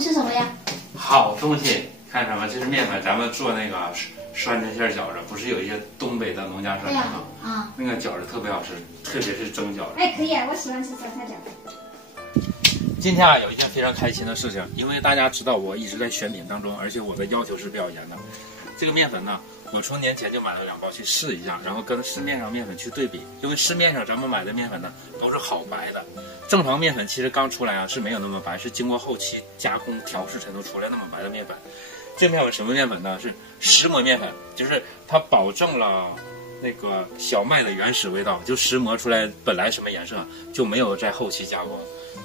吃什么呀？好东西，看什么？这是面粉，咱们做那个酸菜馅饺子，不是有一些东北的农家酸菜吗？啊，那个饺子特别好吃，特别是蒸饺子。哎，可以啊，我喜欢吃酸菜饺子。今天啊，有一件非常开心的事情，因为大家知道我一直在选品当中，而且我的要求是比较严的。这个面粉呢，我从年前就买了2包去试一下，然后跟市面上面粉去对比，因为市面上咱们买的面粉呢都是好白的，正常面粉其实刚出来啊是没有那么白，是经过后期加工调试才能出来那么白的面粉。这面粉什么面粉呢？是石磨面粉，就是它保证了那个小麦的原始味道，就石磨出来本来什么颜色就没有在后期加工。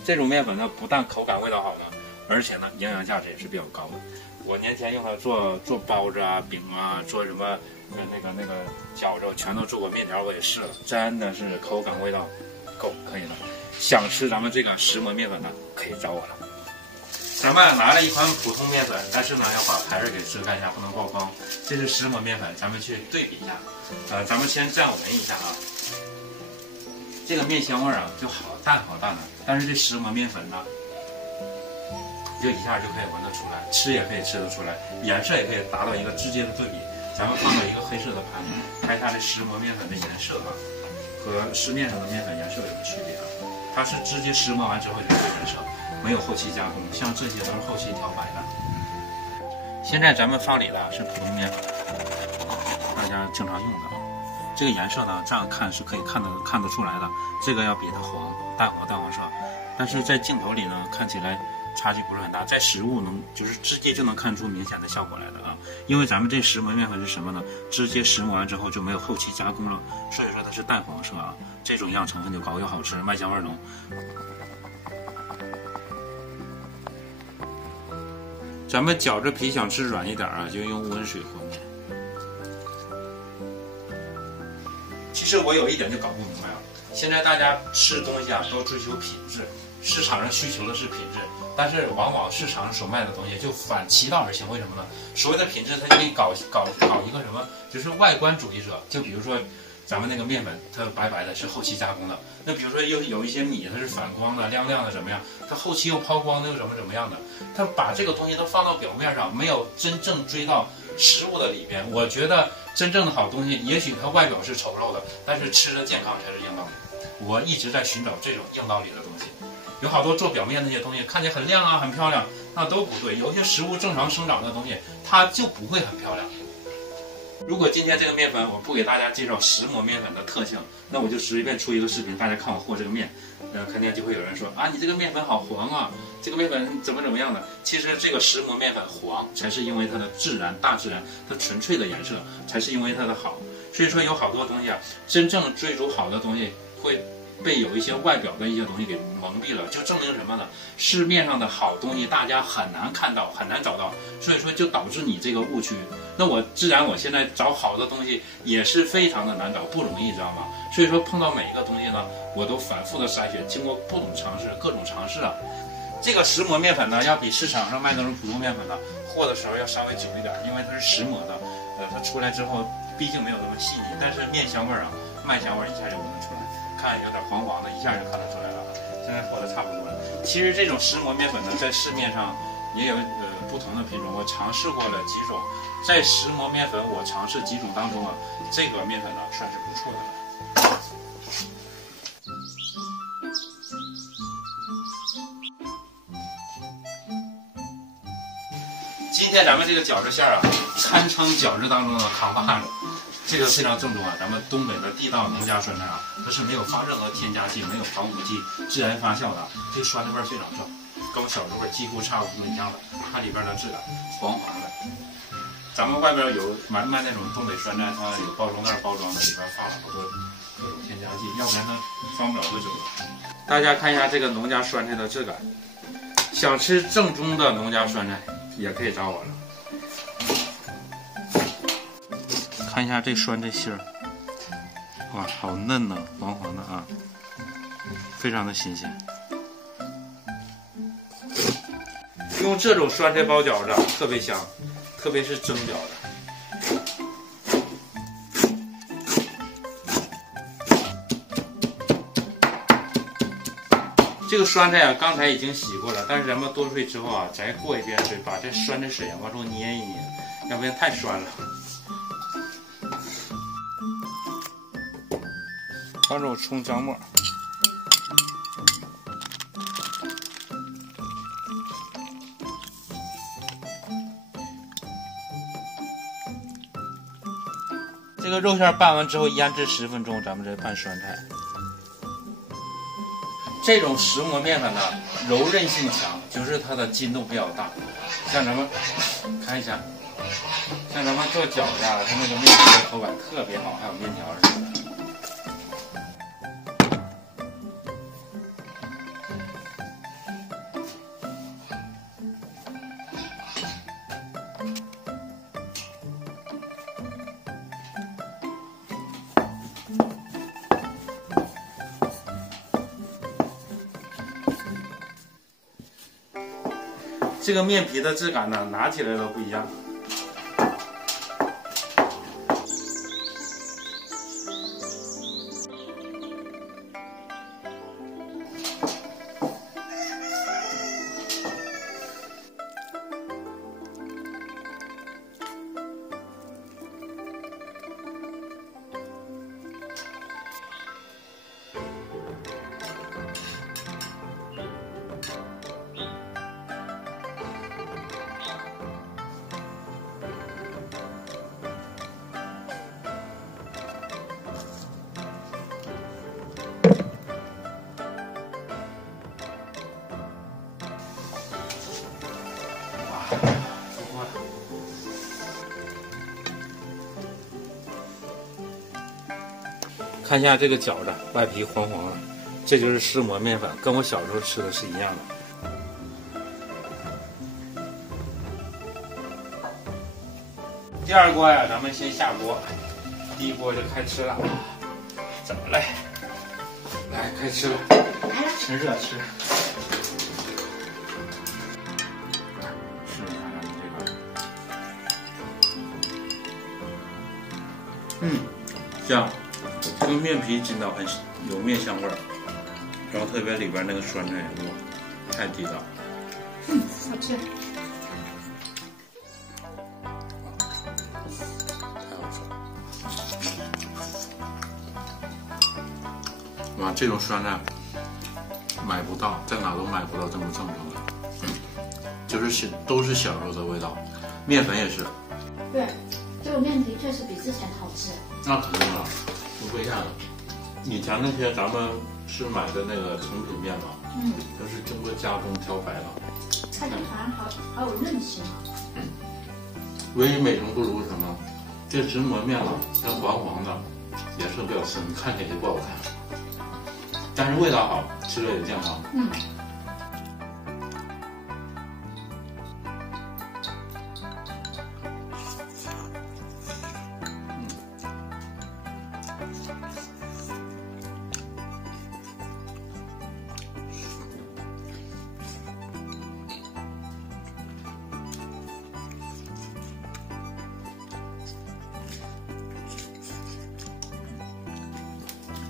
这种面粉呢，不但口感味道好呢，而且呢营养价值也是比较高的。我年前用它做包子啊、饼啊，做什么那个饺子，全都做过。面条我也试了，真的是口感味道够可以了。想吃咱们这个石磨面粉呢，可以找我了。咱们拿了一款普通面粉，但是呢要把牌子给遮盖一下，不能曝光。这是石磨面粉，咱们去对比一下。咱们先站稳一下啊。这个面香味啊就好淡的，但是这石磨面粉呢，就一下就可以闻得出来，吃也可以吃得出来，颜色也可以达到一个直接的对比。咱们放到一个黑色的盘里，看一下这石磨面粉的颜色啊，和市面上的面粉颜色有个区别啊。它是直接石磨完之后就这个颜色，没有后期加工，像这些都是后期调白的。现在咱们放里的是普通面粉，大家经常用的。这个颜色呢，这样看是可以看得出来的，这个要比它黄，淡黄色，但是在镜头里呢，看起来差距不是很大，在实物就是直接就能看出明显的效果来的啊。因为咱们这石磨面粉是什么呢？直接石磨完之后就没有后期加工了，所以说它是淡黄色啊，这种营养成分就高又好吃，麦香味浓。咱们饺子皮想吃软一点啊，就用温水和面。其实我有一点就搞不明白了，现在大家吃东西啊都追求品质，市场上需求的是品质，但是往往市场上所卖的东西就反其道而行。为什么呢？所谓的品质，它就可以搞一个什么，就是外观主义者。就比如说咱们那个面粉，它白白的是后期加工的。那比如说又有一些米，它是反光的、亮的怎么样？它后期又抛光的又怎么样的？它把这个东西都放到表面上，没有真正追到食物的里边。我觉得真正的好东西，也许它外表是丑陋的，但是吃着健康才是硬道理。我一直在寻找这种硬道理的东西。有好多做表面那些东西，看起来很亮啊、很漂亮，那都不对。有些食物正常生长的东西，它就不会很漂亮。如果今天这个面粉我不给大家介绍石磨面粉的特性，那我就随便出一个视频，大家看我和这个面，肯定就会有人说啊，你这个面粉好黄啊，这个面粉怎么样的？其实这个石磨面粉黄，才是因为它的大自然，它纯粹的颜色，才是因为它的好。所以说有好多东西啊，真正追逐好的东西会被有一些外表的一些东西给蒙蔽了，就证明什么呢？市面上的好东西大家很难看到，很难找到，所以说就导致你这个误区。那我现在找好的东西也是非常的难找，不容易，知道吗？所以说碰到每一个东西呢，我都反复的筛选，经过各种尝试啊。这个石磨面粉呢，要比市场上卖的那种普通面粉呢，和的时候要稍微久一点，因为它是石磨的，它出来之后毕竟没有那么细腻，但是面香味啊、麦香味一下就闻得出来。看有点黄的，一下就看得出来了。现在和的差不多了。其实这种石磨面粉呢，在市面上也有不同的品种，我尝试过了几种。在石磨面粉我尝试几种当中啊，这个面粉呢算是不错的了。今天咱们这个饺子馅啊，堪称饺子当中的扛把子。这个非常正宗啊，咱们东北的地道农家酸菜啊，它是没有放任何添加剂、没有防腐剂、自然发酵的，这个酸的味儿非常正，跟我小时候几乎差不多一样的。它里边的质感黄的，咱们外边有卖那种东北酸菜，它有包装袋包装的，里边放了好多各种添加剂，要不然它放不了多久的。大家看一下这个农家酸菜的质感，想吃正宗的农家酸菜也可以找我了。看一下这酸这芯儿，哇，好嫩呐，黄的啊，非常的新鲜。用这种酸菜包饺子特别香，特别是蒸饺子。这个酸菜啊，刚才已经洗过了，但是咱们剁碎之后啊，再过一遍水，把这酸的水啊往中捏一捏，要不然太酸了。往中冲姜末。这个肉馅拌完之后腌制10分钟，咱们再拌酸菜。这种石磨面粉呢，柔韧性强，就是它的筋度比较大。像咱们看一下，像咱们做饺子啊，它那个面皮的口感特别好，还有面条什么的。这个面皮的质感呢，拿起来都不一样。看一下这个饺子，外皮黄黄的，这就是石磨面粉，跟我小时候吃的是一样的。第二锅呀，咱们先下锅，第一锅就开吃了。怎么嘞？来，开吃了，趁热吃。试一下咱们这个，香。这个面皮筋道很有面香味儿，然后特别里边那个酸菜，哇，太地道。好吃。太好吃了。哇，这种酸菜买不到，在哪都买不到这么正宗的，就是都是小时候的味道，面粉也是。对，这个面皮确实比之前好吃。那肯定了。不一样的，以前那些咱们是买的那个成品面嘛，都是经过加工调白了，它这好像好有韧性啊。唯一美中不足是什么？这石磨面嘛，它黄黄的，颜色比较深，看起来就不好看，但是味道好，吃了也健康。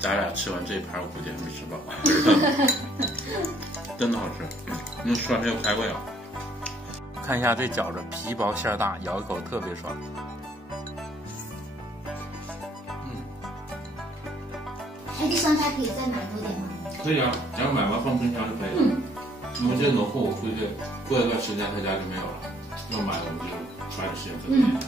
咱俩吃完这一盘，我估计还没吃饱，真的好吃，那酸菜又开胃啊！看一下这饺子，皮薄馅大，咬一口特别爽。哎，这酸菜可以再买多点吗？可以啊，咱买完放冰箱就可以了。因为这浓厚，我估计过一段时间他家就没有了，要买我们就抓紧时间分配一下。